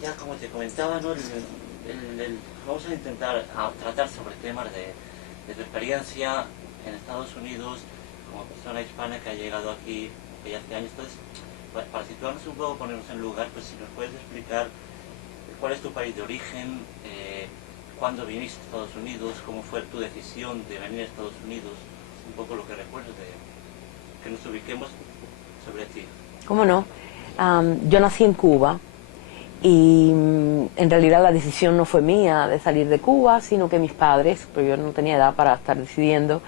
Ya como te comentaba, ¿no? Vamos a intentar tratar sobre temas de tu experiencia en Estados Unidos como persona hispana que ha llegado aquí ya hace años. Entonces, para situarnos un poco, ponernos en lugar, pues si nos puedes explicar cuál es tu país de origen, cuándo viniste a Estados Unidos, cómo fue tu decisión de venir a Estados Unidos, un poco lo que recuerdas, que nos ubiquemos sobre ti. ¿Cómo no? Yo nací en Cuba y en realidad la decisión no fue mía de salir de Cuba, sino que mis padres, pero yo no tenía edad para estar decidiendo,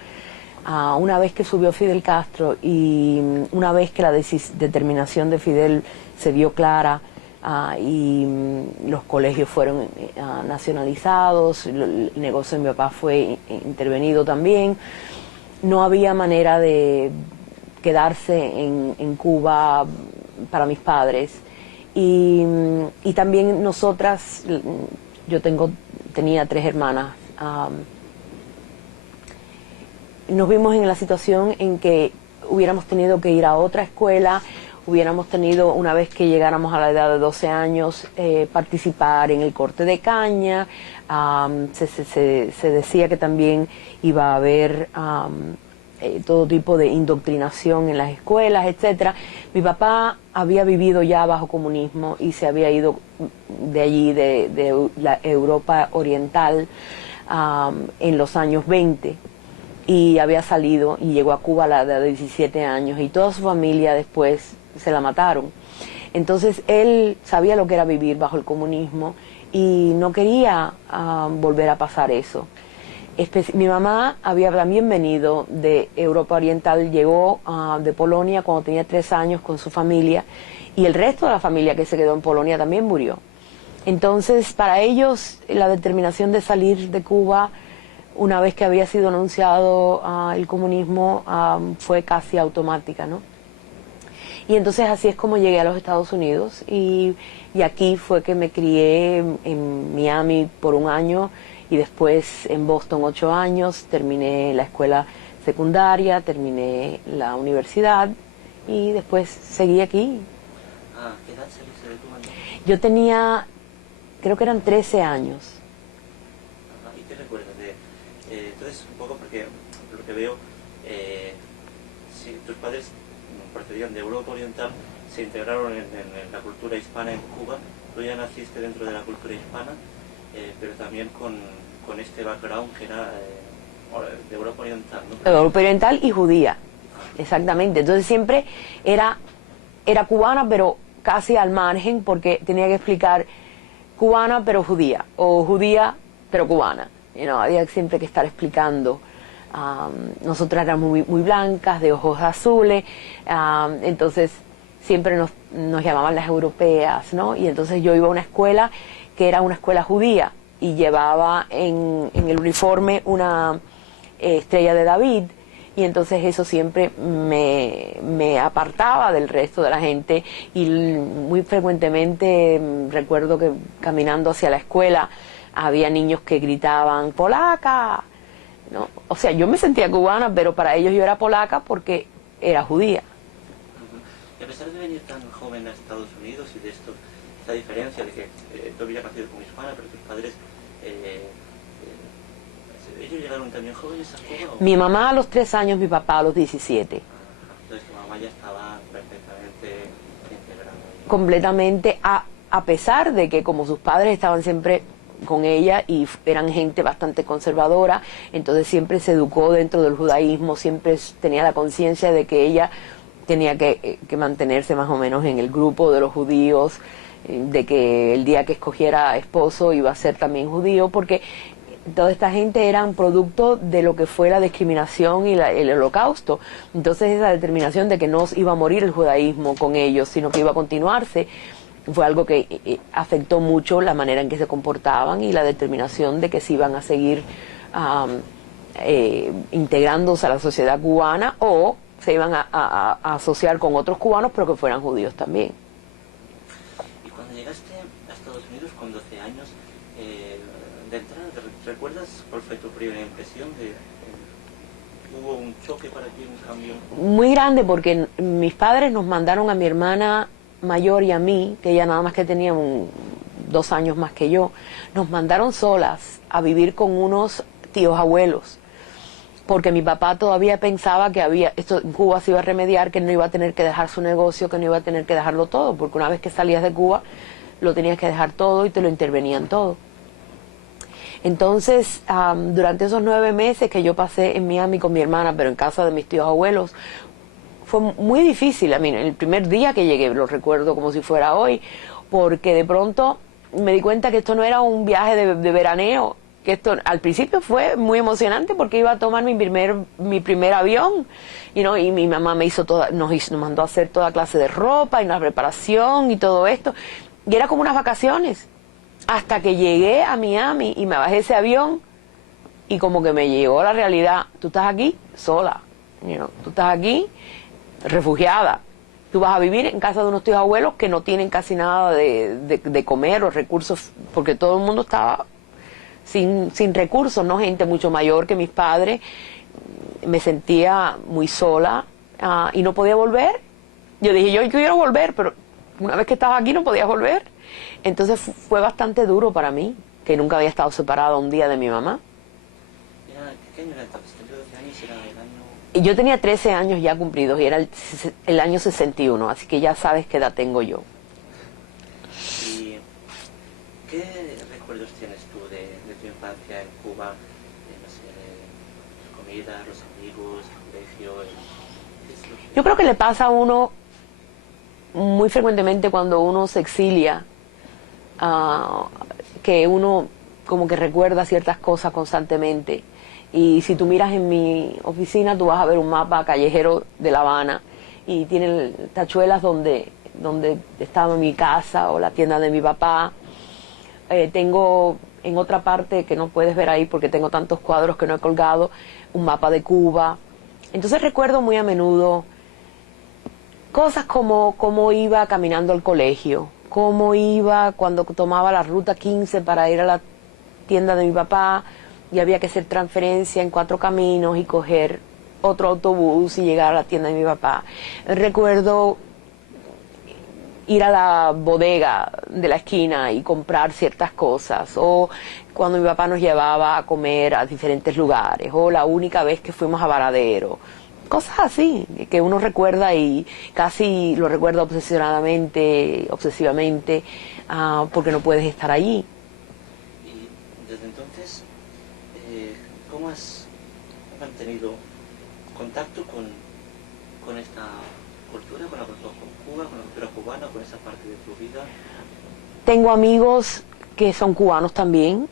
una vez que subió Fidel Castro y una vez que la determinación de Fidel se vio clara y los colegios fueron nacionalizados, el negocio de mi papá fue intervenido también, no había manera de quedarse en Cuba para mis padres. Y también nosotras, yo tenía 3 hermanas, nos vimos en la situación en que hubiéramos tenido que ir a otra escuela, hubiéramos tenido, una vez que llegáramos a la edad de 12 años, participar en el corte de caña, se decía que también iba a haber todo tipo de indoctrinación en las escuelas, etcétera. Mi papá había vivido ya bajo comunismo y se había ido de allí, de la Europa Oriental, en los años 20, y había salido y llegó a Cuba a la edad de 17 años y toda su familia después se la mataron. Entonces él sabía lo que era vivir bajo el comunismo y no quería volver a pasar eso. Mi mamá había también venido de Europa Oriental, llegó de Polonia cuando tenía 3 años con su familia y el resto de la familia que se quedó en Polonia también murió. Entonces para ellos la determinación de salir de Cuba una vez que había sido anunciado el comunismo fue casi automática, ¿no? Y entonces así es como llegué a los Estados Unidos y aquí fue que me crié en Miami por 1 año y después en Boston 8 años, terminé la escuela secundaria, terminé la universidad y después seguí aquí. ¿Qué edad saliste de Cuba? Yo tenía, creo que eran 13 años. ¿Y qué recuerdas de...? Entonces, un poco porque lo que veo, si tus padres procedían de Europa Oriental, se integraron en la cultura hispana en Cuba, tú ya naciste dentro de la cultura hispana, pero también con este background que era de Europa Oriental, ¿no? Europa Oriental y judía, exactamente. Entonces siempre era cubana, pero casi al margen, porque tenía que explicar cubana pero judía, o judía pero cubana. Había siempre que estar explicando. Nosotras éramos muy blancas, de ojos azules, entonces siempre nos llamaban las europeas, ¿no? Y entonces yo iba a una escuela que era una escuela judía y llevaba en el uniforme una estrella de David, y entonces eso siempre me apartaba del resto de la gente y muy frecuentemente recuerdo que caminando hacia la escuela había niños que gritaban ¡polaca! ¿No? O sea, yo me sentía cubana, pero para ellos yo era polaca porque era judía. Y a pesar de venir tan joven a Estados Unidos y de esta diferencia de que tú habías nacido como hispana, pero tus padres, ¿ellos llegaron también jóvenes a Cuba? Mi mamá a los 3 años, mi papá a los 17. Entonces tu mamá ya estaba perfectamente integrada. Completamente, a pesar de que como sus padres estaban siempre con ella y eran gente bastante conservadora, entonces siempre se educó dentro del judaísmo, siempre tenía la conciencia de que ella tenía que mantenerse más o menos en el grupo de los judíos, de que el día que escogiera esposo iba a ser también judío, porque toda esta gente eran producto de lo que fue la discriminación y el holocausto. Entonces esa determinación de que no iba a morir el judaísmo con ellos, sino que iba a continuarse, fue algo que afectó mucho la manera en que se comportaban y la determinación de que se iban a seguir integrándose a la sociedad cubana o se iban a asociar con otros cubanos pero que fueran judíos también. Y cuando llegaste a Estados Unidos con 12 años, de entrada, ¿recuerdas cuál fue tu primera impresión? ¿Hubo un choque para ti, un cambio? Muy grande, porque mis padres nos mandaron a mi hermana mayor y a mí, que ella nada más que tenía 2 años más que yo, nos mandaron solas a vivir con unos tíos abuelos, porque mi papá todavía pensaba que esto en Cuba se iba a remediar, que no iba a tener que dejar su negocio, que no iba a tener que dejarlo todo, porque una vez que salías de Cuba lo tenías que dejar todo y te lo intervenían todo. Entonces, durante esos 9 meses que yo pasé en Miami con mi hermana, pero en casa de mis tíos abuelos, fue muy difícil. A mí, el primer día que llegué, lo recuerdo como si fuera hoy, porque de pronto me di cuenta que esto no era un viaje de veraneo, que esto al principio fue muy emocionante porque iba a tomar mi primer avión, y mi mamá nos mandó a hacer toda clase de ropa y una preparación y todo esto, y era como unas vacaciones, hasta que llegué a Miami y me bajé ese avión y como que me llegó la realidad. Tú estás aquí sola, tú estás aquí refugiada. Tú vas a vivir en casa de unos tíos abuelos que no tienen casi nada de comer o recursos, porque todo el mundo estaba sin recursos, ¿no? Gente mucho mayor que mis padres. Me sentía muy sola y no podía volver. Yo dije, yo quiero volver, pero una vez que estaba aquí no podía volver. Entonces fue bastante duro para mí, que nunca había estado separada un día de mi mamá. ¿Qué año era entonces? ¿Tenía 12 años? ¿Era el año...? Y yo tenía 13 años ya cumplidos y era el año 61, así que ya sabes qué edad tengo yo. ¿Y qué recuerdos tienes tú de tu infancia en Cuba? No sé, las comidas, los amigos, el colegio... Yo creo que le pasa a uno muy frecuentemente cuando uno se exilia, que uno como que recuerda ciertas cosas constantemente. Y si tú miras en mi oficina, tú vas a ver un mapa callejero de La Habana y tiene tachuelas donde estaba mi casa o la tienda de mi papá. Tengo en otra parte, que no puedes ver ahí porque tengo tantos cuadros que no he colgado, un mapa de Cuba. Entonces recuerdo muy a menudo cosas como cómo iba caminando al colegio, cómo iba cuando tomaba la ruta 15 para ir a la tienda de mi papá y había que hacer transferencia en 4 caminos y coger otro autobús y llegar a la tienda de mi papá. Recuerdo ir a la bodega de la esquina y comprar ciertas cosas, o cuando mi papá nos llevaba a comer a diferentes lugares, o la única vez que fuimos a Varadero. Cosas así, que uno recuerda y casi lo recuerda obsesivamente, porque no puedes estar allí. Y desde entonces, ¿cómo has mantenido contacto con esta cultura, con la cultura con Cuba, con la cultura cubana, con esa parte de tu vida? Tengo amigos que son cubanos también.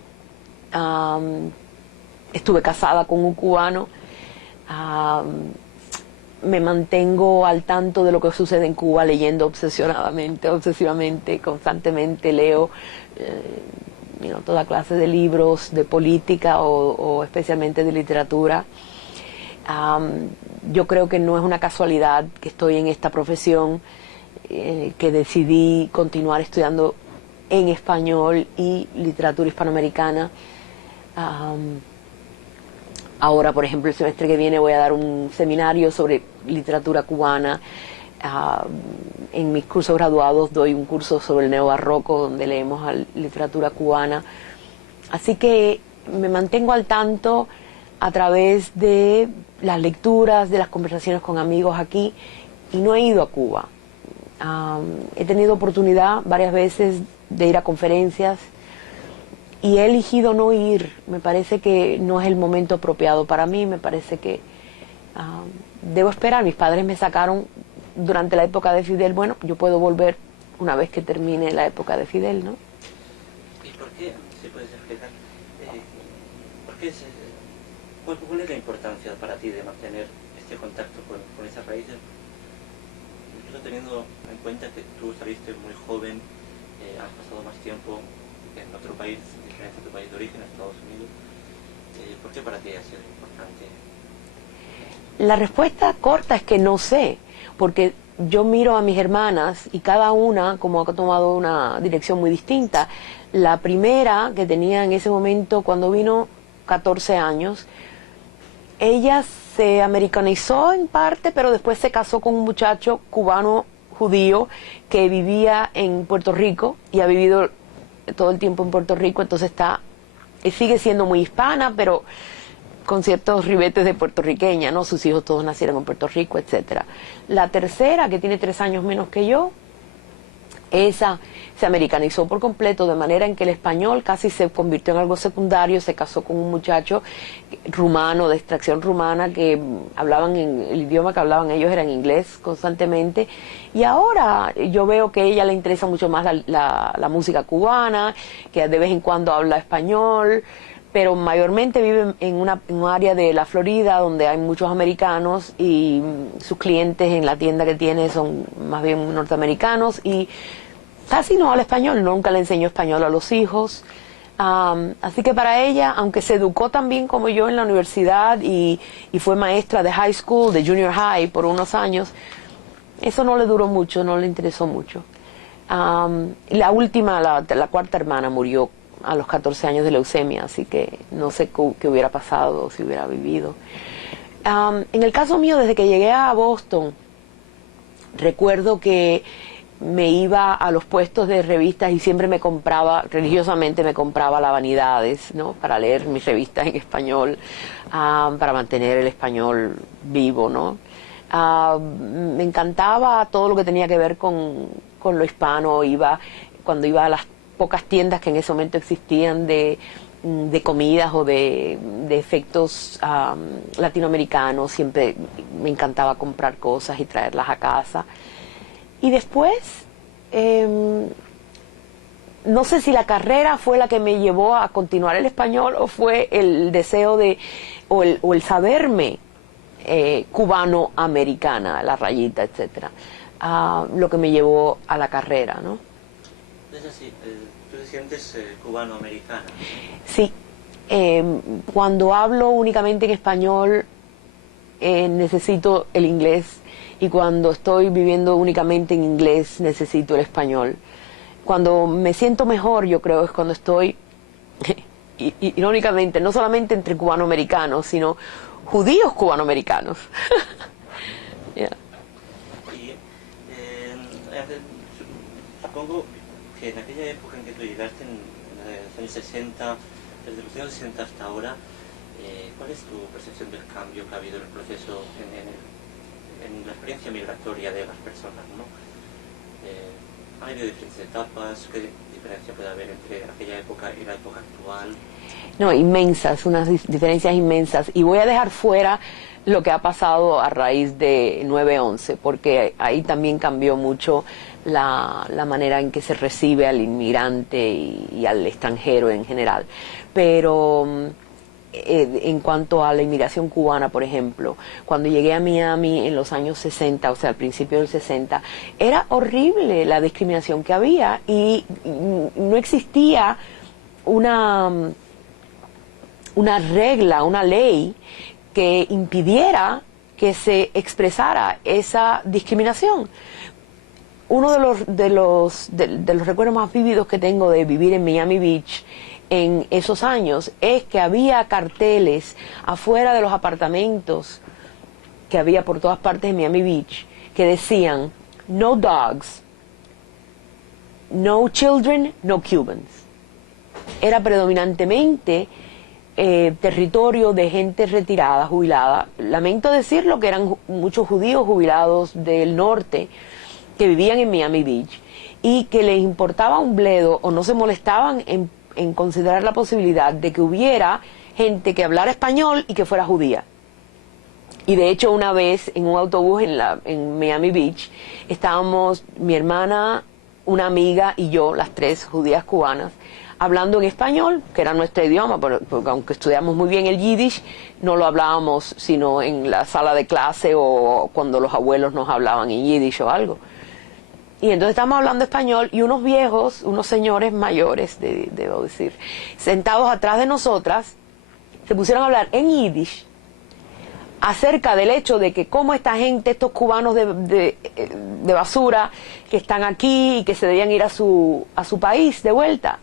Estuve casada con un cubano. Me mantengo al tanto de lo que sucede en Cuba leyendo obsesivamente, constantemente leo toda clase de libros de política o especialmente de literatura. Yo creo que no es una casualidad que estoy en esta profesión, que decidí continuar estudiando en español y literatura hispanoamericana. Ahora, por ejemplo, el semestre que viene voy a dar un seminario sobre literatura cubana. En mis cursos graduados doy un curso sobre el neobarroco, donde leemos literatura cubana. Así que me mantengo al tanto a través de las lecturas, de las conversaciones con amigos aquí, y no he ido a Cuba. He tenido oportunidad varias veces de ir a conferencias, y he elegido no ir. Me parece que no es el momento apropiado para mí. Me parece que debo esperar. Mis padres me sacaron durante la época de Fidel. Bueno, yo puedo volver una vez que termine la época de Fidel, ¿no? ¿Y por qué, si puedes explicar, cuál es la importancia para ti de mantener este contacto con esas raíces? Incluso teniendo en cuenta que tú saliste muy joven, has pasado más tiempo en otro país, diferente a tu país de origen, Estados Unidos. ¿Por qué para ti ha sido importante? La respuesta corta es que no sé, porque yo miro a mis hermanas y cada una como ha tomado una dirección muy distinta. La primera, que tenía en ese momento, cuando vino 14 años, ella se americanizó en parte, pero después se casó con un muchacho cubano judío que vivía en Puerto Rico y ha vivido todo el tiempo en Puerto Rico, entonces sigue siendo muy hispana, pero con ciertos ribetes de puertorriqueña, ¿no? Sus hijos todos nacieron en Puerto Rico, etcétera. La tercera, que tiene 3 años menos que yo, esa se americanizó por completo, de manera en que el español casi se convirtió en algo secundario. Se casó con un muchacho rumano, de extracción rumana, que hablaban el idioma que hablaban ellos era en inglés constantemente, y ahora yo veo que a ella le interesa mucho más la música cubana, que de vez en cuando habla español, pero mayormente vive en un área de la Florida donde hay muchos americanos, y sus clientes en la tienda que tiene son más bien norteamericanos, y casi no habla español, nunca le enseñó español a los hijos. Así que para ella, aunque se educó también como yo en la universidad y fue maestra de high school, de junior high por unos años, eso no le duró mucho, no le interesó mucho. La última, la cuarta hermana murió a los 14 años de leucemia, así que no sé qué hubiera pasado si hubiera vivido. En el caso mío, desde que llegué a Boston, recuerdo que me iba a los puestos de revistas y siempre religiosamente me compraba la Vanidades, ¿no? Para leer mis revistas en español, para mantener el español vivo, ¿no? Me encantaba todo lo que tenía que ver con lo hispano. Cuando iba a las pocas tiendas que en ese momento existían de comidas o de efectos latinoamericanos, siempre me encantaba comprar cosas y traerlas a casa. Y después, no sé si la carrera fue la que me llevó a continuar el español, o fue el deseo o el saberme cubano-americana, la rayita, etcétera, lo que me llevó a la carrera, ¿no? Es así, tú te sientes cubano-americana. Sí, cuando hablo únicamente en español necesito el inglés, y cuando estoy viviendo únicamente en inglés necesito el español. Cuando me siento mejor, yo creo, es cuando estoy, irónicamente, no solamente entre cubanoamericanos, sino judíos cubanoamericanos. Yeah. Y supongo que en aquella época en que tú llegaste, en los años 60, desde los años 60 hasta ahora, ¿cuál es tu percepción del cambio que ha habido en el proceso, en la experiencia migratoria de las personas, ¿no? ¿Ha habido diferentes etapas? ¿Qué diferencia puede haber entre aquella época y la época actual? No, inmensas, unas diferencias inmensas. Y voy a dejar fuera lo que ha pasado a raíz de 9/11, porque ahí también cambió mucho la manera en que se recibe al inmigrante y al extranjero en general. Pero en cuanto a la inmigración cubana, por ejemplo, cuando llegué a Miami en los años 60, o sea, al principio del 60, era horrible la discriminación que había, y no existía una regla, una ley que impidiera que se expresara esa discriminación. Uno de los recuerdos más vívidos que tengo de vivir en Miami Beach en esos años es que había carteles afuera de los apartamentos que había por todas partes de Miami Beach que decían: no dogs, no children, no Cubans. Era predominantemente territorio de gente retirada, jubilada. Lamento decirlo, que eran muchos judíos jubilados del norte que vivían en Miami Beach y que les importaba un bledo, o no se molestaban en considerar la posibilidad de que hubiera gente que hablara español y que fuera judía. Y de hecho, una vez en un autobús en Miami Beach, estábamos mi hermana, una amiga y yo, las tres judías cubanas, hablando en español, que era nuestro idioma, porque aunque estudiamos muy bien el yiddish, no lo hablábamos sino en la sala de clase o cuando los abuelos nos hablaban en yiddish o algo. Y entonces estamos hablando español, y unos viejos, unos señores mayores, debo decir, sentados atrás de nosotras, se pusieron a hablar en yiddish acerca del hecho de que cómo esta gente, estos cubanos de basura que están aquí y que se debían ir a su país de vuelta.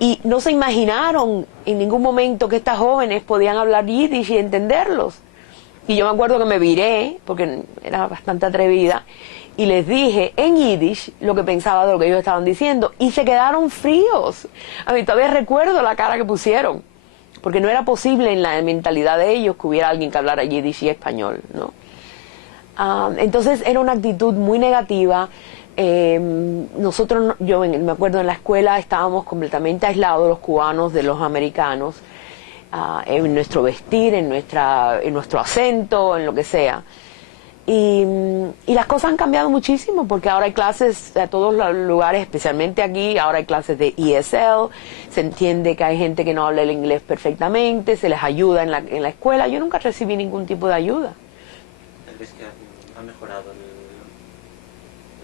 Y no se imaginaron en ningún momento que estas jóvenes podían hablar yiddish y entenderlos. Y yo me acuerdo que me viré, porque era bastante atrevida, y les dije en yiddish lo que pensaba de lo que ellos estaban diciendo y se quedaron fríos. A mí todavía recuerdo la cara que pusieron, porque no era posible en la mentalidad de ellos que hubiera alguien que hablara yiddish y español, ¿no? Entonces era una actitud muy negativa. Nosotros, yo me acuerdo en la escuela estábamos completamente aislados los cubanos de los americanos, en nuestro vestir, en nuestro acento, en lo que sea. Y las cosas han cambiado muchísimo porque ahora hay clases a todos los lugares, especialmente aquí, ahora hay clases de ESL, se entiende que hay gente que no habla el inglés perfectamente, se les ayuda en la escuela. Yo nunca recibí ningún tipo de ayuda. ¿Crees que ha mejorado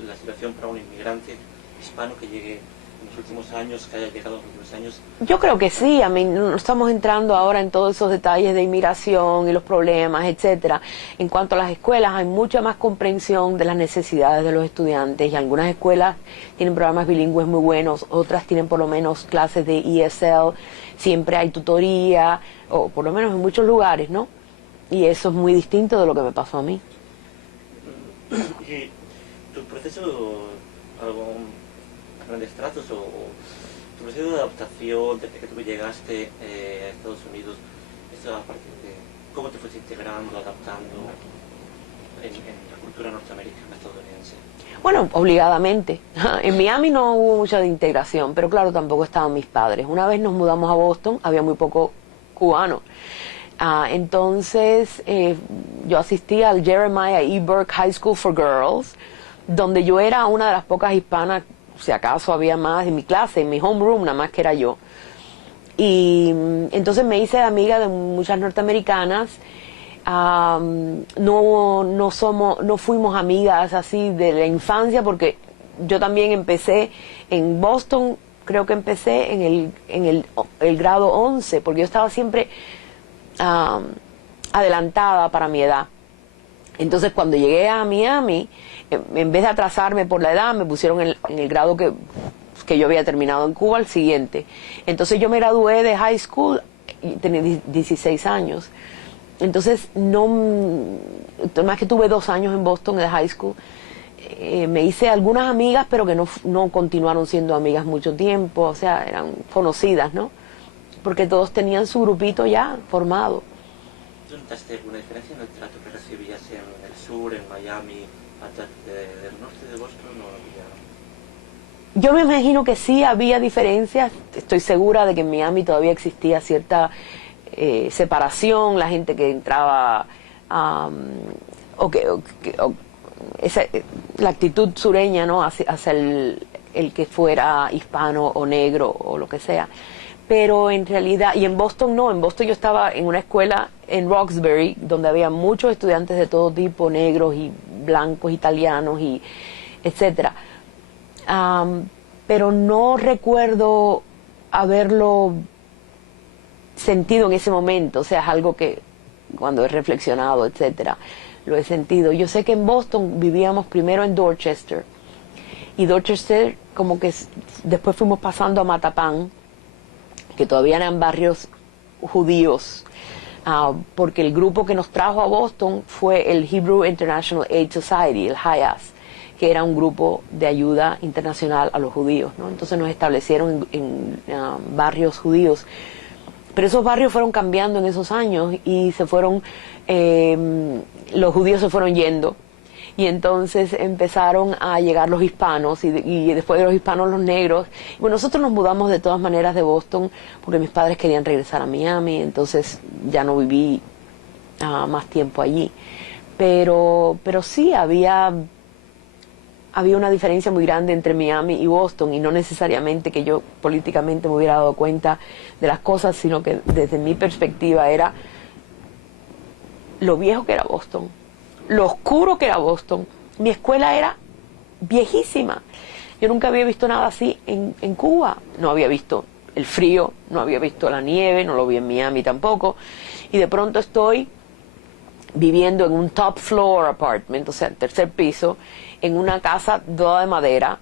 la situación para un inmigrante hispano que llegue en los últimos años, que haya llegado en los últimos años? Yo creo que sí. A mí no estamos entrando ahora en todos esos detalles de inmigración y los problemas, etcétera. En cuanto a las escuelas, hay mucha más comprensión de las necesidades de los estudiantes y algunas escuelas tienen programas bilingües muy buenos, otras tienen por lo menos clases de ESL, siempre hay tutoría, o por lo menos en muchos lugares, ¿no? Y eso es muy distinto de lo que me pasó a mí. ¿Y tu proceso, grandes trazos, o tu proceso de adaptación desde que tú llegaste a Estados Unidos, eso a partir de cómo te fuiste integrando, adaptando en la cultura norteamericana, estadounidense? Bueno, obligadamente. En Miami no hubo mucha de integración, pero claro, tampoco estaban mis padres. Una vez nos mudamos a Boston, había muy poco cubano. Entonces yo asistí al Jeremiah E. Burke High School for Girls, donde yo era una de las pocas hispanas, si acaso había más en mi clase, en mi homeroom, nada más que era yo. Y entonces me hice amiga de muchas norteamericanas. No fuimos amigas así de la infancia, porque yo también empecé en Boston, creo que empecé en el grado 11, porque yo estaba siempre adelantada para mi edad. Entonces cuando llegué a Miami, en vez de atrasarme por la edad, me pusieron en el grado que yo había terminado en Cuba, el siguiente. Entonces yo me gradué de high school y tenía 16 años. Entonces más que tuve 2 años en Boston de high school, me hice algunas amigas, pero que no continuaron siendo amigas mucho tiempo, o sea, eran conocidas, ¿no? Porque todos tenían su grupito ya formado. ¿Tú notaste alguna diferencia en el trato que recibías en el sur, en Miami, del norte de Boston? Yo me imagino que sí había diferencias. Estoy segura de que en Miami todavía existía cierta separación, la gente que entraba, la actitud sureña, ¿no? hacia el que fuera hispano o negro o lo que sea. Pero en realidad, y en Boston no, en Boston yo estaba en una escuela en Roxbury, donde había muchos estudiantes de todo tipo, negros y blancos, italianos, y etcétera. Pero no recuerdo haberlo sentido en ese momento, o sea, es algo que cuando he reflexionado, etcétera, lo he sentido. Yo sé que en Boston vivíamos primero en Dorchester, y Dorchester como que después fuimos pasando a Matapán, que todavía eran barrios judíos, porque el grupo que nos trajo a Boston fue el Hebrew International Aid Society, el HIAS, que era un grupo de ayuda internacional a los judíos, ¿no? Entonces nos establecieron en barrios judíos. Pero esos barrios fueron cambiando en esos años y los judíos se fueron yendo. Y entonces empezaron a llegar los hispanos y después de los hispanos los negros. Bueno, nosotros nos mudamos de todas maneras de Boston porque mis padres querían regresar a Miami, entonces ya no viví más tiempo allí. Pero sí había una diferencia muy grande entre Miami y Boston, y no necesariamente que yo políticamente me hubiera dado cuenta de las cosas, sino que desde mi perspectiva era lo viejo que era Boston, lo oscuro que era Boston. Mi escuela era viejísima. Yo nunca había visto nada así en Cuba. No había visto el frío, no había visto la nieve, no lo vi en Miami tampoco. Y de pronto estoy viviendo en un top floor apartment, o sea, tercer piso, en una casa toda de madera,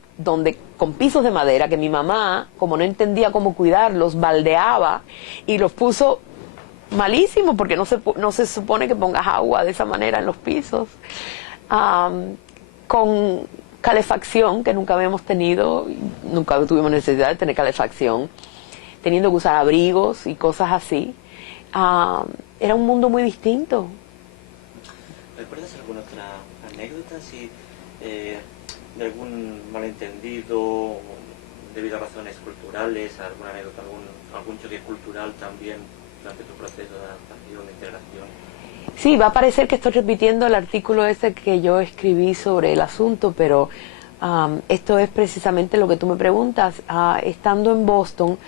con pisos de madera, que mi mamá, como no entendía cómo cuidarlos, baldeaba y los puso malísimo, porque no se supone que pongas agua de esa manera en los pisos. con calefacción, que nunca habíamos tenido, nunca tuvimos necesidad de tener calefacción, teniendo que usar abrigos y cosas así. Era un mundo muy distinto. ¿Recuerdas alguna otra anécdota, si, de algún malentendido debido a razones culturales, alguna anécdota, algún choque cultural también durante tu proceso de adaptación, de integración? Sí, va a parecer que estoy repitiendo el artículo ese que yo escribí sobre el asunto, pero esto es precisamente lo que tú me preguntas. Estando en Boston,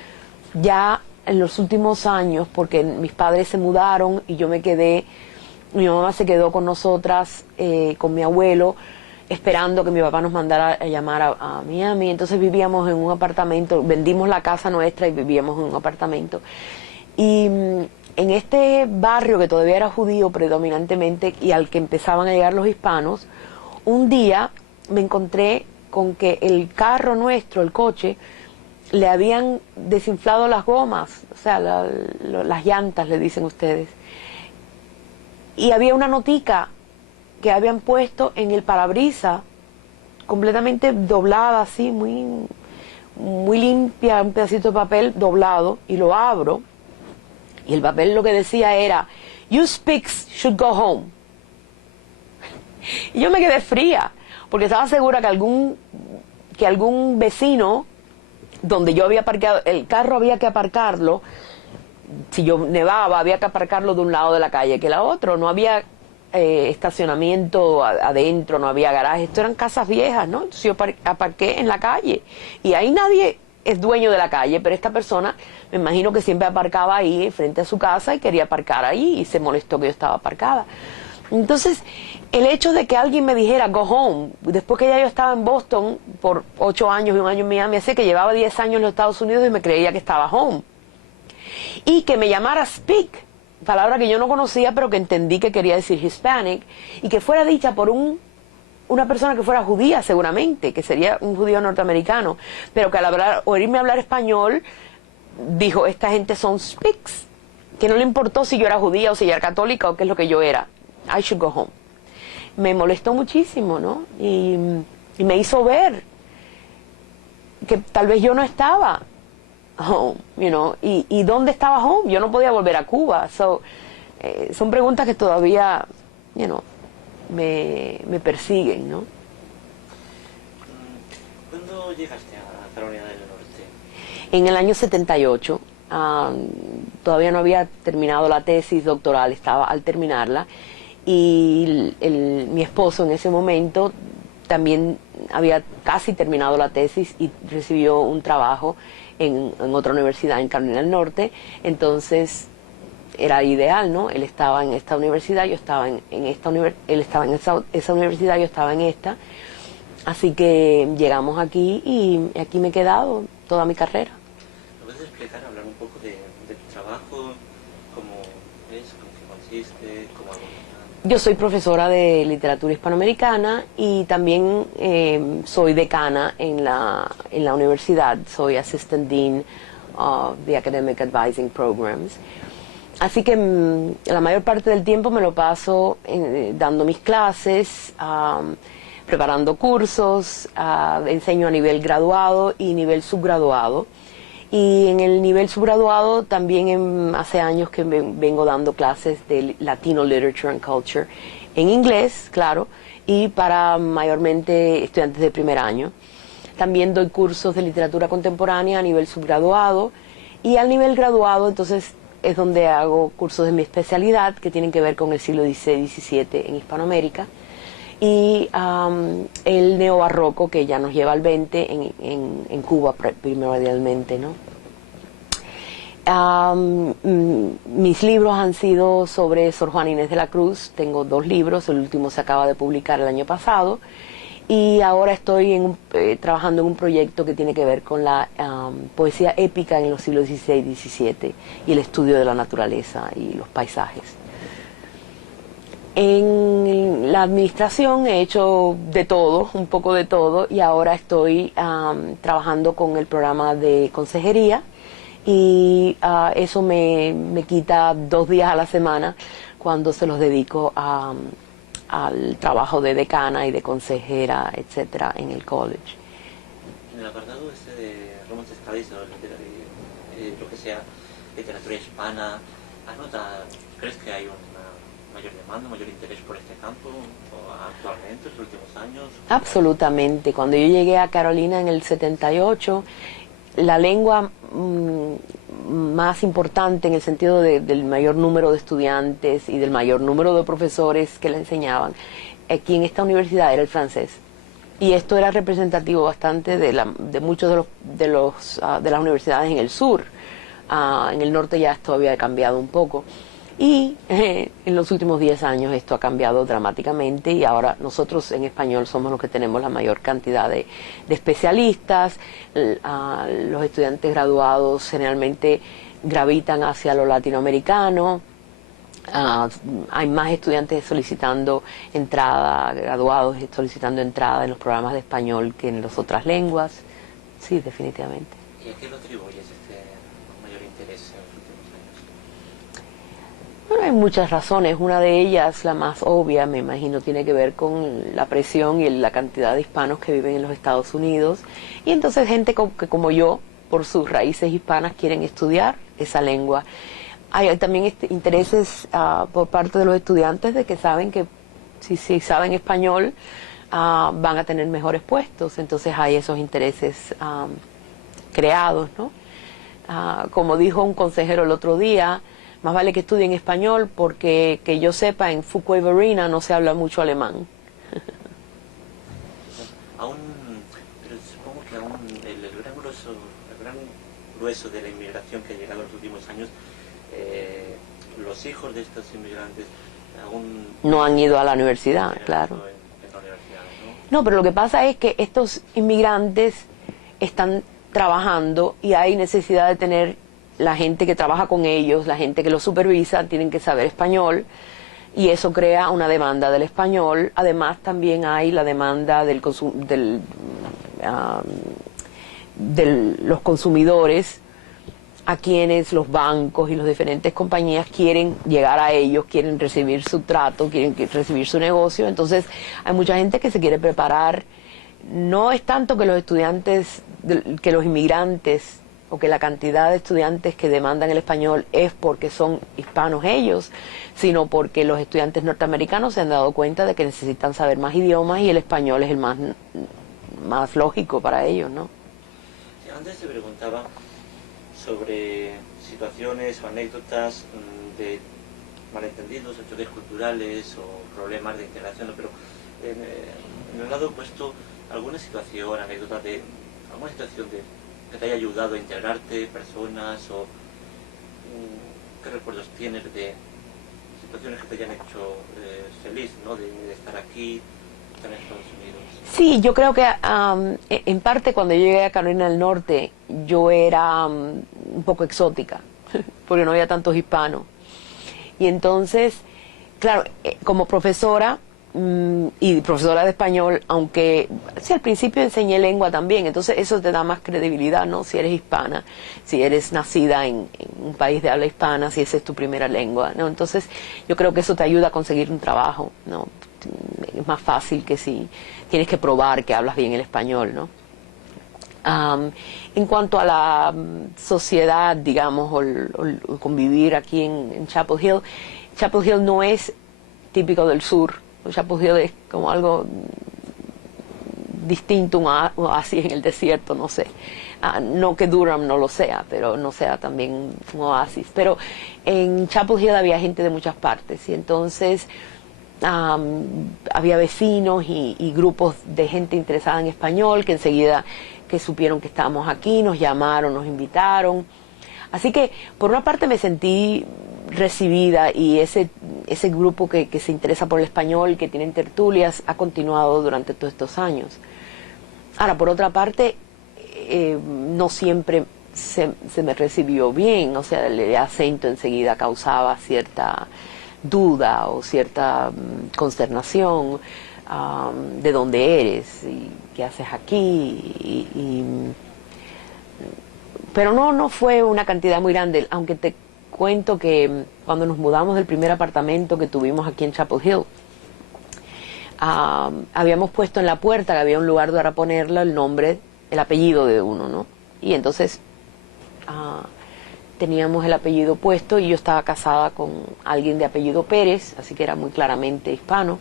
ya en los últimos años, porque mis padres se mudaron y yo me quedé, mi mamá se quedó con nosotras, con mi abuelo, esperando que mi papá nos mandara a llamar a Miami. Entonces vivíamos en un apartamento, vendimos la casa nuestra y vivíamos en un apartamento. Y en este barrio que todavía era judío predominantemente y al que empezaban a llegar los hispanos, un día me encontré con que el carro nuestro, el coche, le habían desinflado las gomas, o sea, las llantas, le dicen ustedes. Y había una notica que habían puesto en el parabrisas, completamente doblada así, muy limpia, un pedacito de papel doblado, y lo abro, y el papel lo que decía era, "You Spicks should go home". Y yo me quedé fría, porque estaba segura que algún vecino, donde yo había parqueado, el carro había que aparcarlo, si yo nevaba, había que aparcarlo de un lado de la calle que el otro, no había estacionamiento adentro, no había garaje, esto eran casas viejas, ¿no? Entonces yo aparqué en la calle, y ahí nadie es dueño de la calle, pero esta persona, me imagino que siempre aparcaba ahí frente a su casa y quería aparcar ahí, y se molestó que yo estaba aparcada. Entonces, el hecho de que alguien me dijera go home, después que ya yo estaba en Boston por 8 años y un año en Miami, hace que llevaba 10 años en los Estados Unidos y me creía que estaba home. Y que me llamara speak, palabra que yo no conocía pero que entendí que quería decir Hispanic, y que fuera dicha por una persona que fuera judía seguramente, que sería un judío norteamericano, pero que al oírme hablar español, dijo, esta gente son speaks, que no le importó si yo era judía o si yo era católica o qué es lo que yo era. I should go home. Me molestó muchísimo, ¿no? Y me hizo ver que tal vez yo no estaba home, you know, y dónde estaba home. Yo no podía volver a Cuba. Son preguntas que todavía, you know, me persiguen, ¿no? ¿Cuándo llegaste a Carolina del Norte? En el año 78. Todavía no había terminado la tesis doctoral, estaba al terminarla, y mi esposo en ese momento también había casi terminado la tesis y recibió un trabajo en otra universidad en Carolina del Norte. Entonces era ideal, ¿no? Él estaba en esta universidad, yo estaba en esta él estaba en esa universidad, yo estaba en esta. Así que llegamos aquí y aquí me he quedado toda mi carrera. ¿Me puedes explicar, hablar un poco de tu trabajo, cómo es, con qué consiste, cómo alumna? Yo soy profesora de literatura hispanoamericana y también soy decana en la universidad. Soy Assistant Dean of the Academic Advising Programs. Así que la mayor parte del tiempo me lo paso dando mis clases, preparando cursos, enseño a nivel graduado y nivel subgraduado. Y en el nivel subgraduado también hace años que vengo dando clases de Latino Literature and Culture en inglés, claro, y para mayormente estudiantes de primer año. También doy cursos de literatura contemporánea a nivel subgraduado, y al nivel graduado entonces es donde hago cursos de mi especialidad que tienen que ver con el siglo XVI y XVII en Hispanoamérica, y el neobarroco que ya nos lleva al XX en Cuba primordialmente, ¿no? Mis libros han sido sobre Sor Juana Inés de la Cruz. Tengo 2 libros, el último se acaba de publicar el año pasado, y ahora estoy trabajando en un proyecto que tiene que ver con la poesía épica en los siglos XVI y XVII y el estudio de la naturaleza y los paisajes. En la administración he hecho de todo, un poco de todo, y ahora estoy trabajando con el programa de consejería, y eso me quita 2 días a la semana cuando se los dedico a al trabajo de decana y de consejera, etcétera, en el college. En el apartado este de Romance Studies, o lo que sea literatura hispana, ¿crees que hay una mayor demanda, mayor interés por este campo actualmente, en los últimos años? Absolutamente. Cuando yo llegué a Carolina en el 78, la lengua más importante en el sentido del mayor número de estudiantes y del mayor número de profesores que la enseñaban aquí en esta universidad era el francés. Y esto era representativo bastante de muchos de las universidades en el sur. En el norte ya esto había cambiado un poco. Y en los últimos 10 años esto ha cambiado dramáticamente y ahora nosotros en español somos los que tenemos la mayor cantidad de especialistas. Los estudiantes graduados generalmente gravitan hacia lo latinoamericano. Hay más estudiantes solicitando entrada, graduados solicitando entrada en los programas de español que en las otras lenguas. Sí, definitivamente. ¿Y a qué lo atribuyes este mayor interés en los últimos años? Bueno, hay muchas razones. Una de ellas, la más obvia, me imagino, tiene que ver con la presión y la cantidad de hispanos que viven en los Estados Unidos. Y entonces gente que como yo, por sus raíces hispanas, quieren estudiar esa lengua. Hay también intereses por parte de los estudiantes de que saben que si saben español van a tener mejores puestos. Entonces hay esos intereses creados, ¿no? Como dijo un consejero el otro día, más vale que estudien español porque que yo sepa en Fuquay-Varina no se habla mucho alemán. Pero supongo que aún el gran grueso de la inmigración que ha llegado en los últimos años, los hijos de estos inmigrantes aún no han ido a la universidad, claro. En la universidad, ¿no? No, pero lo que pasa es que estos inmigrantes están trabajando y hay necesidad de tener la gente que trabaja con ellos, la gente que los supervisa, tienen que saber español y eso crea una demanda del español. Además también hay la demanda de los consumidores a quienes los bancos y las diferentes compañías quieren llegar a ellos, quieren recibir su trato, quieren recibir su negocio. Entonces hay mucha gente que se quiere preparar. No es tanto que los estudiantes, que los inmigrantes o que la cantidad de estudiantes que demandan el español es porque son hispanos ellos, sino porque los estudiantes norteamericanos se han dado cuenta de que necesitan saber más idiomas y el español es el más lógico para ellos, ¿no? Antes te preguntaba sobre situaciones o anécdotas de malentendidos, choques culturales o problemas de integración, pero en el lado opuesto, alguna situación, anécdota de alguna situación que te haya ayudado a integrarte, personas o qué recuerdos tienes de situaciones que te hayan hecho feliz, ¿no? De estar aquí, estar en Estados Unidos. Sí, yo creo que en parte cuando yo llegué a Carolina del Norte yo era un poco exótica, porque no había tantos hispanos. Y entonces, claro, como profesora y profesora de español, aunque sí, al principio enseñé lengua también, entonces eso te da más credibilidad, ¿no? Si eres hispana, si eres nacida en un país de habla hispana, si esa es tu primera lengua, ¿no? Entonces yo creo que eso te ayuda a conseguir un trabajo, ¿no? Es más fácil que si tienes que probar que hablas bien el español, ¿no? En cuanto a la sociedad, digamos, o el convivir aquí en Chapel Hill no es típico del sur. Chapel Hill es como algo distinto, un oasis en el desierto, no sé. No que Durham no lo sea, pero no sea también un oasis. Pero en Chapel Hill había gente de muchas partes y entonces había vecinos y grupos de gente interesada en español que enseguida que supieron que estábamos aquí, nos llamaron, nos invitaron. Así que por una parte me sentí recibida y ese grupo que se interesa por el español, que tienen tertulias, ha continuado durante todos estos años. Ahora, por otra parte, no siempre se me recibió bien, o sea, el acento enseguida causaba cierta duda o cierta consternación de dónde eres y qué haces aquí pero no fue una cantidad muy grande, aunque te cuento que cuando nos mudamos del primer apartamento que tuvimos aquí en Chapel Hill, habíamos puesto en la puerta, que había un lugar para ponerlo, el nombre, el apellido de uno, ¿no? Y entonces teníamos el apellido puesto y yo estaba casada con alguien de apellido Pérez, así que era muy claramente hispano,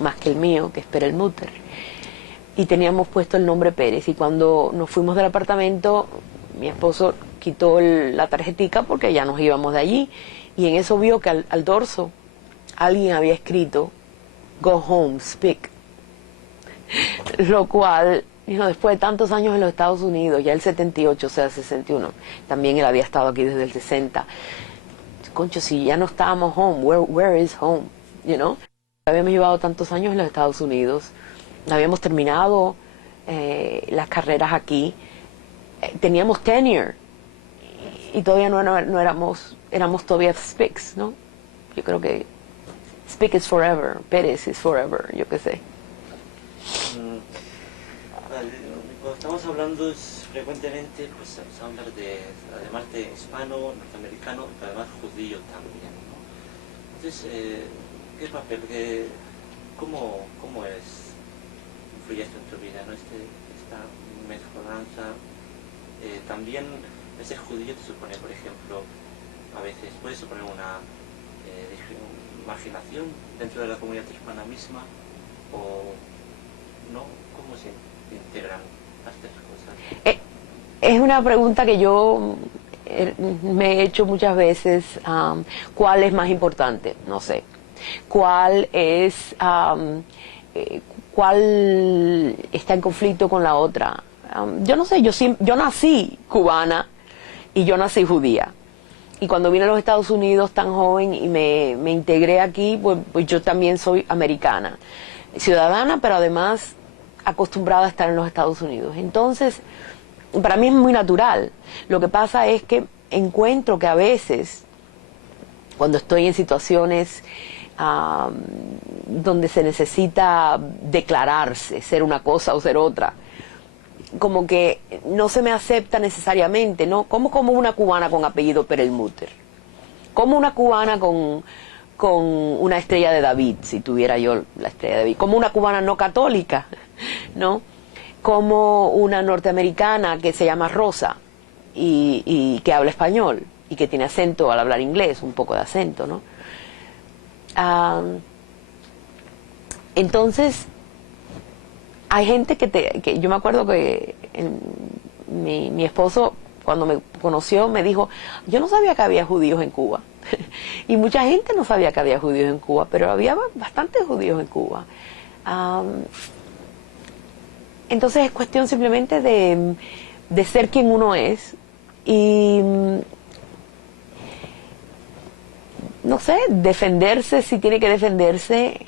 más que el mío, que es Perelmutter. Y teníamos puesto el nombre Pérez, y cuando nos fuimos del apartamento, mi esposo quitó la tarjetica porque ya nos íbamos de allí, y en eso vio que al dorso alguien había escrito "Go home, speak", lo cual, después de tantos años en los Estados Unidos, ya el 78, o sea, 61, también él había estado aquí desde el 60, concho, si ya no estábamos home, where is home, Habíamos llevado tantos años en los Estados Unidos, habíamos terminado las carreras aquí, teníamos tenure, y todavía no éramos todavía Speaks, ¿no? Yo creo que Speak is forever, Pérez is forever, yo qué sé. Cuando estamos hablando frecuentemente, pues se habla además de hispano, norteamericano, pero además judío también, ¿no? Entonces, ¿qué papel, cómo influye esto en tu vida, ¿no? Esta mezcolanza, también ese judío te supone, por ejemplo, a veces puede suponer una marginación dentro de la comunidad hispana misma, o no, ¿cómo se integran las tres cosas? Es una pregunta que yo me he hecho muchas veces. ¿Cuál es más importante? No sé. ¿Cuál está en conflicto con la otra? Yo no sé, yo nací cubana y yo nací judía. Y cuando vine a los Estados Unidos tan joven y me integré aquí, pues yo también soy americana, ciudadana, pero además acostumbrada a estar en los Estados Unidos. Entonces, para mí es muy natural. Lo que pasa es que encuentro que a veces, cuando estoy en situaciones donde se necesita declararse, ser una cosa o ser otra, como que no se me acepta necesariamente, ¿no? Como una cubana con apellido Perelmutter, como una cubana con una estrella de David, si tuviera yo la estrella de David, como una cubana no católica, ¿no? Como una norteamericana que se llama Rosa y que habla español y que tiene acento al hablar inglés, un poco de acento, ¿no? Entonces, hay gente que yo me acuerdo que mi esposo, cuando me conoció, me dijo, yo no sabía que había judíos en Cuba. Y mucha gente no sabía que había judíos en Cuba, pero había bastantes judíos en Cuba. Entonces es cuestión simplemente de ser quien uno es y, no sé, defenderse si tiene que defenderse,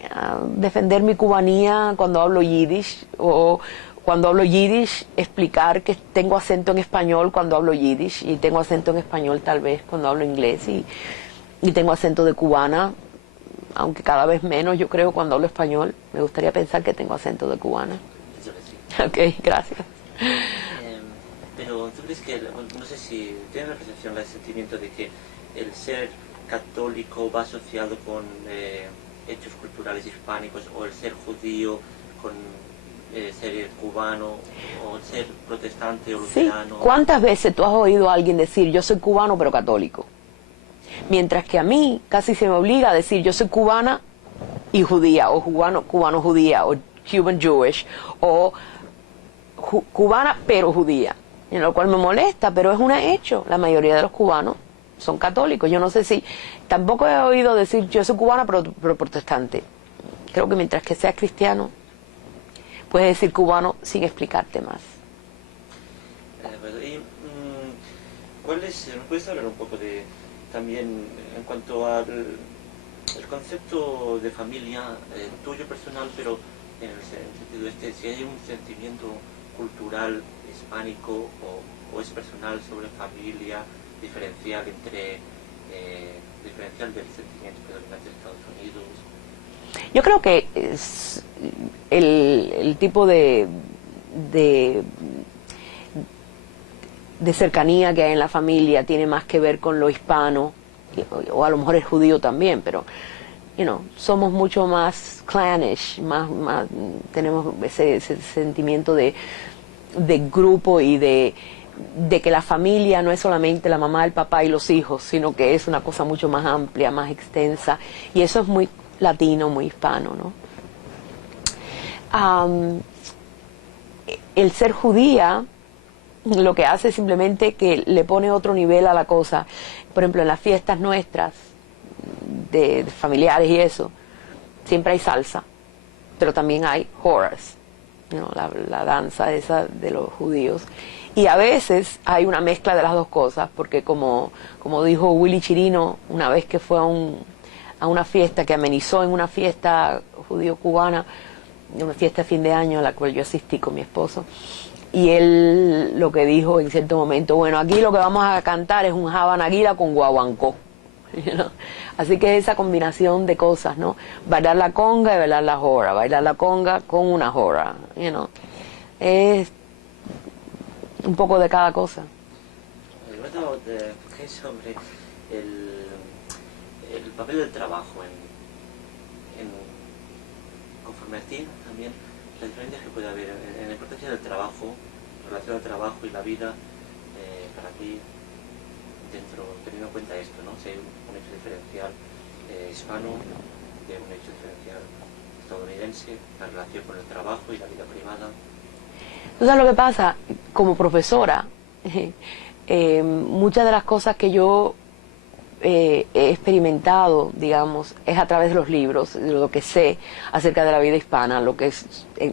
defender mi cubanía cuando hablo yiddish, o cuando hablo yiddish explicar que tengo acento en español cuando hablo yiddish, y tengo acento en español tal vez cuando hablo inglés, y tengo acento de cubana, aunque cada vez menos yo creo cuando hablo español. Me gustaría pensar que tengo acento de cubana. Yo que sí. Ok, gracias. Pero tú crees que, no sé si tienes la percepción, el sentimiento de que el ser católico va asociado con hechos culturales hispánicos, o el ser judío con ser cubano, o el ser protestante o luterano. Sí. ¿Cuántas veces tú has oído a alguien decir yo soy cubano pero católico? Mientras que a mí casi se me obliga a decir yo soy cubana y judía, o cubano judía, o Cuban Jewish, o cubana pero judía, en lo cual me molesta, pero es un hecho. La mayoría de los cubanos son católicos. Yo no sé si, tampoco he oído decir yo soy cubana pero protestante. Creo que mientras que seas cristiano puedes decir cubano sin explicarte más. ¿Me puedes hablar un poco también en cuanto al el concepto de familia tuyo personal, pero en el sentido si hay un sentimiento cultural hispánico o es personal sobre familia, diferencial del sentimiento predominante de Estados Unidos? Yo creo que es el tipo de cercanía que hay en la familia tiene más que ver con lo hispano, o a lo mejor es judío también, pero somos mucho más clannish, tenemos ese sentimiento de grupo y de que la familia no es solamente la mamá, el papá y los hijos, sino que es una cosa mucho más amplia, más extensa, y eso es muy latino, muy hispano, ¿no? El ser judía lo que hace es simplemente que le pone otro nivel a la cosa. Por ejemplo, en las fiestas nuestras de familiares y eso, siempre hay salsa, pero también hay horas, la danza esa de los judíos, y a veces hay una mezcla de las dos cosas, porque como dijo Willy Chirino una vez que fue a una fiesta, que amenizó en una fiesta judío-cubana, una fiesta de fin de año a la cual yo asistí con mi esposo, y él lo que dijo en cierto momento, bueno, aquí lo que vamos a cantar es un Habanaguila con guaguancó. Así que esa combinación de cosas, ¿no? Bailar la conga y bailar la jora, bailar la conga con una jora, es un poco de cada cosa. Luego, ¿qué es sobre el papel del trabajo conforme a ti también, las diferencias que puede haber en la importancia del trabajo, en relación al trabajo y la vida para ti, teniendo en cuenta esto, ¿no? Si hay un hecho diferencial hispano, de un hecho diferencial estadounidense, la relación con el trabajo y la vida privada. ¿Tú sabes lo que pasa? Como profesora, muchas de las cosas que yo he experimentado, digamos, es a través de los libros, de lo que sé acerca de la vida hispana, lo que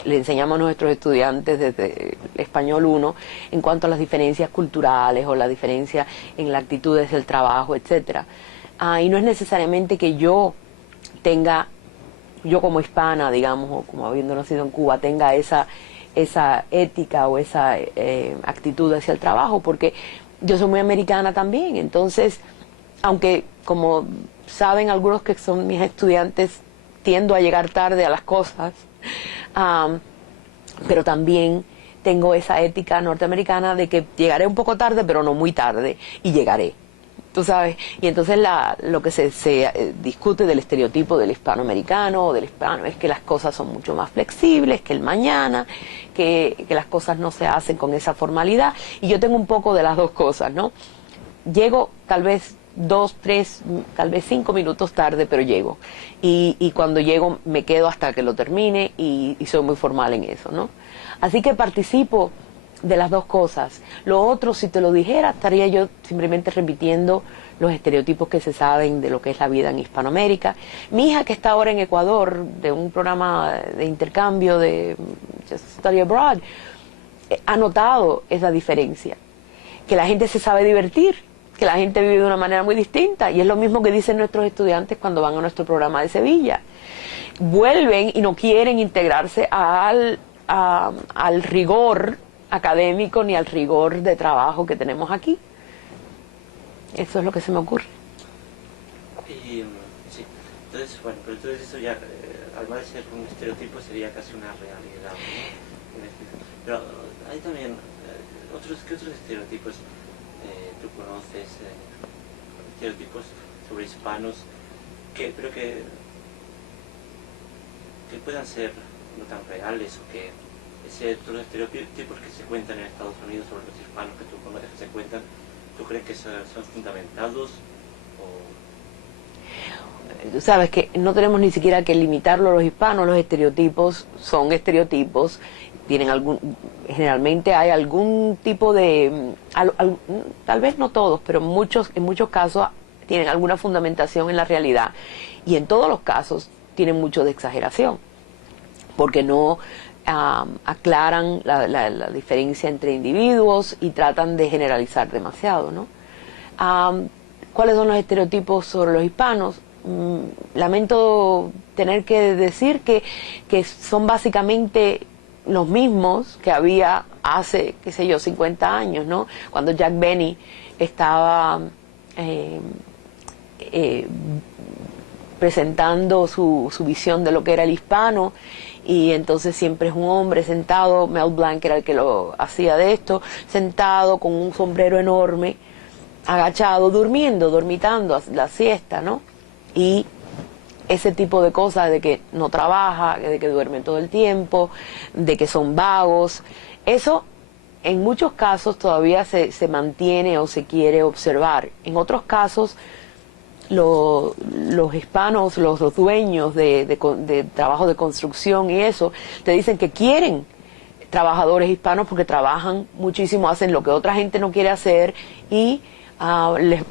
le enseñamos a nuestros estudiantes desde el Español 1 en cuanto a las diferencias culturales o la diferencia en las actitudes del trabajo, etcétera. Y no es necesariamente que yo como hispana, digamos, o como habiendo nacido en Cuba, tenga esa ética o esa actitud hacia el trabajo, porque yo soy muy americana también. Entonces, aunque como saben algunos que son mis estudiantes, tiendo a llegar tarde a las cosas, pero también tengo esa ética norteamericana de que llegaré un poco tarde, pero no muy tarde, y llegaré. Tú sabes, y entonces lo que se discute del estereotipo del hispanoamericano o del hispano es que las cosas son mucho más flexibles, que el mañana, que las cosas no se hacen con esa formalidad, y yo tengo un poco de las dos cosas, ¿no? Llego tal vez 2, 3, tal vez 5 minutos tarde, pero llego, y cuando llego me quedo hasta que lo termine y soy muy formal en eso, ¿no? Así que participo de las dos cosas. Lo otro, si te lo dijera, estaría yo simplemente repitiendo los estereotipos que se saben de lo que es la vida en Hispanoamérica. Mi hija, que está ahora en Ecuador, de un programa de intercambio de Study Abroad, ha notado esa diferencia, que la gente se sabe divertir, que la gente vive de una manera muy distinta, y es lo mismo que dicen nuestros estudiantes cuando van a nuestro programa de Sevilla. Vuelven y no quieren integrarse al rigor académico ni al rigor de trabajo que tenemos aquí. Eso es lo que se me ocurre. Y sí, entonces, bueno, pero entonces eso ya, además de ser un estereotipo, sería casi una realidad, ¿no? Pero hay también ¿qué otros estereotipos tú conoces? Estereotipos sobre hispanos que puedan ser no tan reales, o que otros estereotipos que se cuentan en Estados Unidos sobre los hispanos que tú conoces, que se cuentan, ¿tú crees que son fundamentados? Tú sabes que no tenemos ni siquiera que limitarlo a los hispanos. Los estereotipos son estereotipos, generalmente hay algún tipo de, tal vez no todos, pero en muchos casos tienen alguna fundamentación en la realidad, y en todos los casos tienen mucho de exageración, porque no aclaran la diferencia entre individuos y tratan de generalizar demasiado, ¿no? ¿Cuáles son los estereotipos sobre los hispanos? Lamento tener que decir que son básicamente los mismos que había hace, 50 años, ¿no? Cuando Jack Benny estaba presentando su visión de lo que era el hispano, y entonces siempre es un hombre sentado. Mel Blanc era el que lo hacía de esto, sentado con un sombrero enorme, agachado, dormitando la siesta, ¿no? Y ese tipo de cosas, de que no trabaja, de que duermen todo el tiempo, de que son vagos. Eso en muchos casos todavía se mantiene o se quiere observar. En otros casos, los hispanos, los dueños de trabajo de construcción y eso, te dicen que quieren trabajadores hispanos porque trabajan muchísimo, hacen lo que otra gente no quiere hacer y les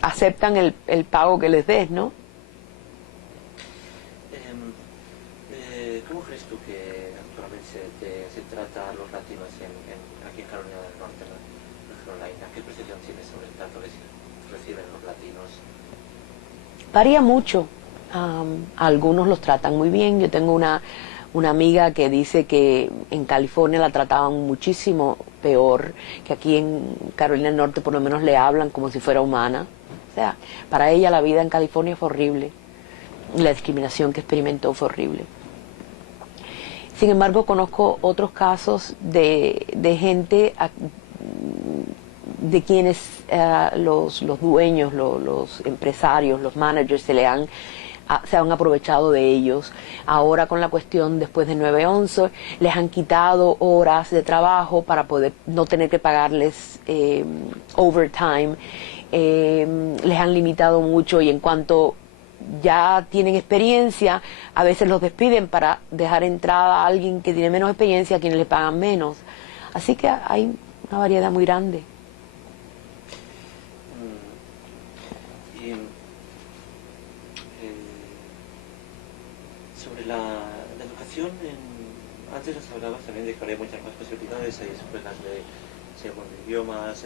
aceptan el pago que les des, ¿no? ¿Cómo crees tú que actualmente se trata a los latinos aquí en Carolina del Norte, en Carolina? ¿Qué percepción tienes sobre el trato que reciben los latinos? Varía mucho. Algunos los tratan muy bien. Yo tengo una amiga que dice que en California la trataban muchísimo peor, que aquí en Carolina del Norte por lo menos le hablan como si fuera humana. O sea, para ella la vida en California fue horrible. La discriminación que experimentó fue horrible. Sin embargo, conozco otros casos de gente de quienes los dueños, los empresarios, los managers se han aprovechado de ellos. Ahora con la cuestión después de 9/11 les han quitado horas de trabajo para poder no tener que pagarles overtime. Les han limitado mucho y en cuanto ya tienen experiencia, a veces los despiden para dejar entrada a alguien que tiene menos experiencia, a quienes le pagan menos. Así que hay una variedad muy grande. Sobre la educación, antes nos hablabas también de que había muchas más posibilidades, hay escuelas de segundo idiomas,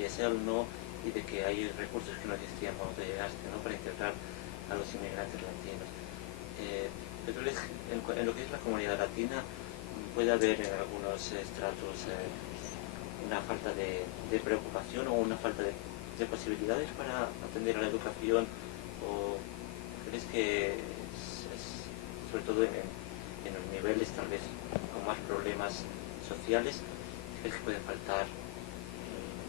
ESL, ¿no? Y de que hay recursos que no existían cuando te llegaste, ¿no? Para integrar a los inmigrantes latinos. Pero en lo que es la comunidad latina puede haber en algunos estratos una falta de preocupación o una falta de posibilidades para atender a la educación, o crees que sobre todo en los niveles tal vez con más problemas sociales, crees que puede faltar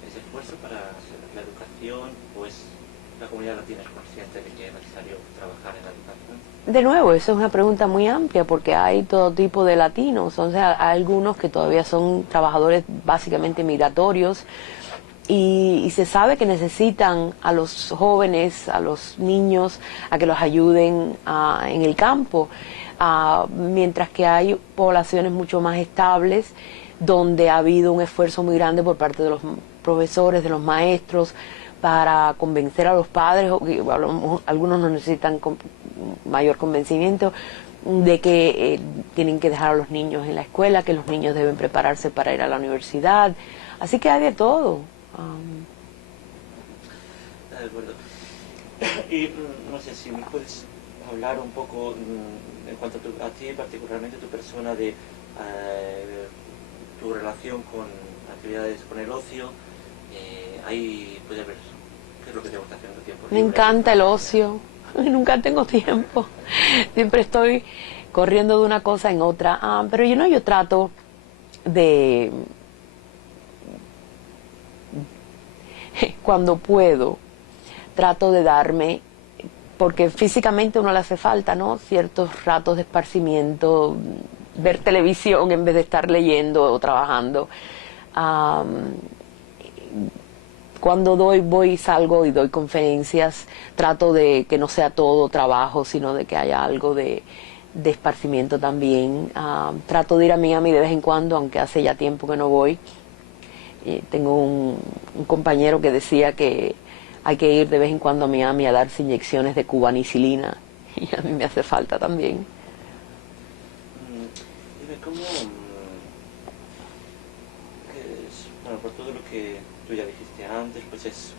ese esfuerzo para la educación, o es la comunidad latina es consciente de que es necesario trabajar en la educación? De nuevo, eso es una pregunta muy amplia porque hay todo tipo de latinos, o sea, hay algunos que todavía son trabajadores básicamente migratorios y se sabe que necesitan a los jóvenes, a los niños, a que los ayuden en el campo, mientras que hay poblaciones mucho más estables donde ha habido un esfuerzo muy grande por parte de los profesores, de los maestros, para convencer a los padres, algunos no necesitan mayor convencimiento, de que tienen que dejar a los niños en la escuela, que los niños deben prepararse para ir a la universidad. Así que hay de todo. De acuerdo. Y no sé si me puedes hablar un poco en cuanto a ti, particularmente tu persona, de tu relación con actividades, con el ocio. Ahí puede haber, ¿qué es lo que te gusta hacer en tu tiempo libre? Me encanta el ocio, nunca tengo tiempo, siempre estoy corriendo de una cosa en otra, pero yo trato de, cuando puedo, trato de darme, porque físicamente uno le hace falta, ¿no? Ciertos ratos de esparcimiento, ver televisión en vez de estar leyendo o trabajando. Cuando salgo y doy conferencias, trato de que no sea todo trabajo, sino de que haya algo de esparcimiento también. Trato de ir a Miami de vez en cuando, aunque hace ya tiempo que no voy. Tengo un compañero que decía que hay que ir de vez en cuando a Miami a darse inyecciones de cubanicilina, y a mí me hace falta también. Dime, ¿cómo, bueno, por todo lo que tú ya dijiste antes, pues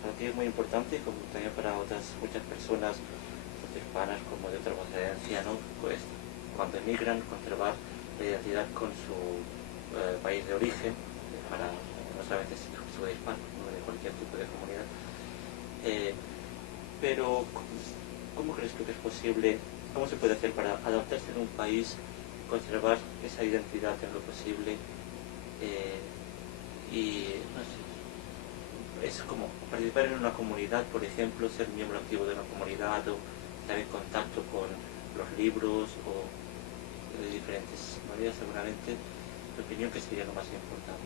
para ti es muy importante, como también para muchas personas, tanto hispanas como de otra procedencia, ¿no? Pues cuando emigran, conservar la identidad con su país de origen, para no solamente si soy hispano, sino de cualquier tipo de comunidad. Pero, ¿cómo crees tú que es posible, cómo se puede hacer para adaptarse en un país, conservar esa identidad en lo posible, y no sé, es como participar en una comunidad, por ejemplo, ser miembro activo de una comunidad o estar en contacto con los libros o de diferentes maneras, seguramente, mi opinión que sería lo más importante.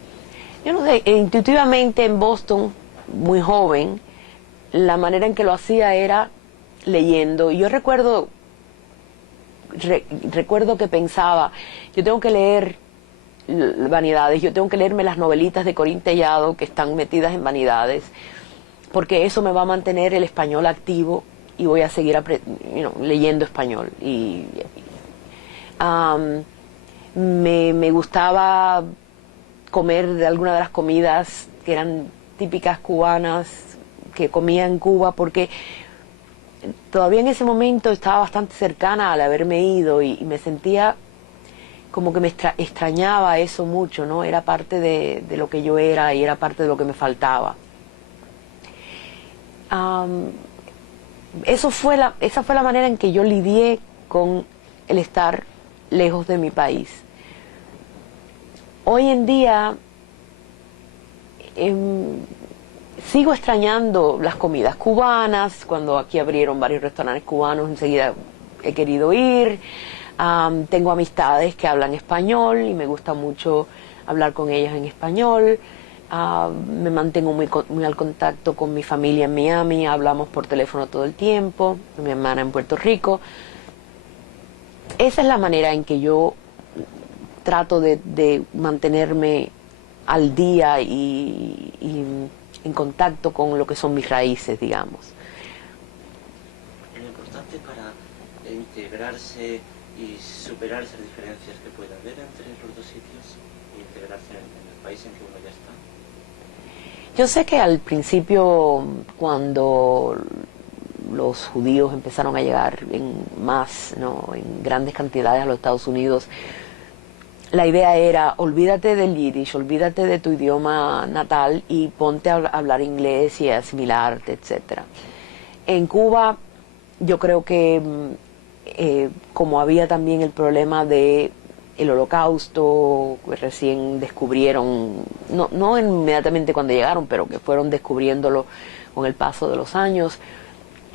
Yo no sé, intuitivamente en Boston, muy joven, la manera en que lo hacía era leyendo. Yo recuerdo que pensaba, yo tengo que leer Vanidades, yo tengo que leerme las novelitas de Corín Tellado que están metidas en Vanidades, porque eso me va a mantener el español activo y voy a seguir leyendo español. Me gustaba comer de alguna de las comidas que eran típicas cubanas que comía en Cuba, porque todavía en ese momento estaba bastante cercana al haberme ido y me sentía como que me extrañaba eso mucho, ¿no? Era parte de lo que yo era y era parte de lo que me faltaba. Esa fue la manera en que yo lidié con el estar lejos de mi país. Hoy en día sigo extrañando las comidas cubanas. Cuando aquí abrieron varios restaurantes cubanos, enseguida he querido ir. Tengo amistades que hablan español y me gusta mucho hablar con ellas en español. Me mantengo muy al contacto con mi familia en Miami, hablamos por teléfono todo el tiempo, mi hermana en Puerto Rico. Esa es la manera en que yo trato de mantenerme al día y en contacto con lo que son mis raíces, digamos. Lo importante para integrarse y superar esas diferencias que pueda haber entre los dos sitios y integrarse en el país en que uno ya está. Yo sé que al principio, cuando los judíos empezaron a llegar en grandes cantidades a los Estados Unidos, la idea era: olvídate del yiddish, olvídate de tu idioma natal y ponte a hablar inglés y a asimilarte, etcétera. En Cuba, yo creo que como había también el problema de el Holocausto, que recién descubrieron, no inmediatamente cuando llegaron, pero que fueron descubriéndolo con el paso de los años,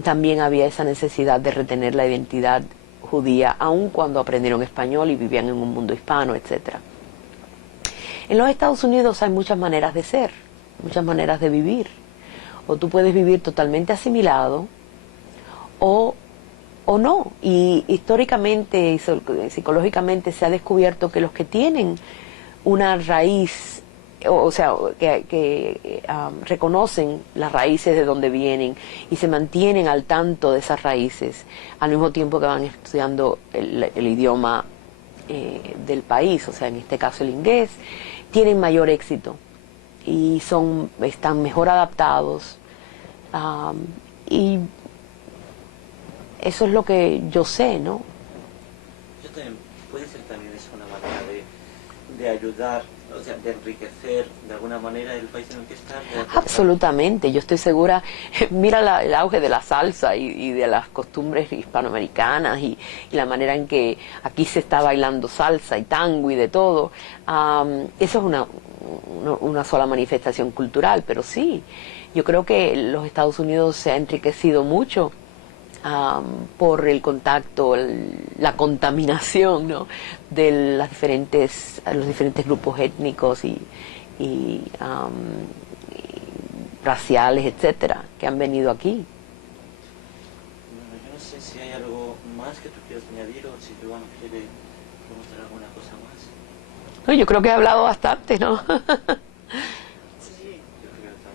también había esa necesidad de retener la identidad judía, aun cuando aprendieron español y vivían en un mundo hispano, etcétera. En los Estados Unidos hay muchas maneras de ser, muchas maneras de vivir. O tú puedes vivir totalmente asimilado, o no. Y históricamente y psicológicamente se ha descubierto que los que tienen una raíz, o sea, que reconocen las raíces de donde vienen y se mantienen al tanto de esas raíces, al mismo tiempo que van estudiando el idioma del país, o sea, en este caso el inglés, tienen mayor éxito y están mejor adaptados. Y eso es lo que yo sé, ¿no? Puede ser también eso una manera de ayudar, o sea, de enriquecer de alguna manera el país en el que estás. Absolutamente, yo estoy segura. Mira el auge de la salsa y de las costumbres hispanoamericanas y la manera en que aquí se está bailando salsa y tango y de todo. Eso es una sola manifestación cultural, pero sí, yo creo que los Estados Unidos se ha enriquecido mucho por el contacto, la contaminación, ¿no?, de los diferentes grupos étnicos y raciales, etcétera, que han venido aquí. Bueno, yo no sé si hay algo más que tú quieras añadir o si Joan quiere mostrar alguna cosa más. No, yo creo que he hablado bastante, ¿no?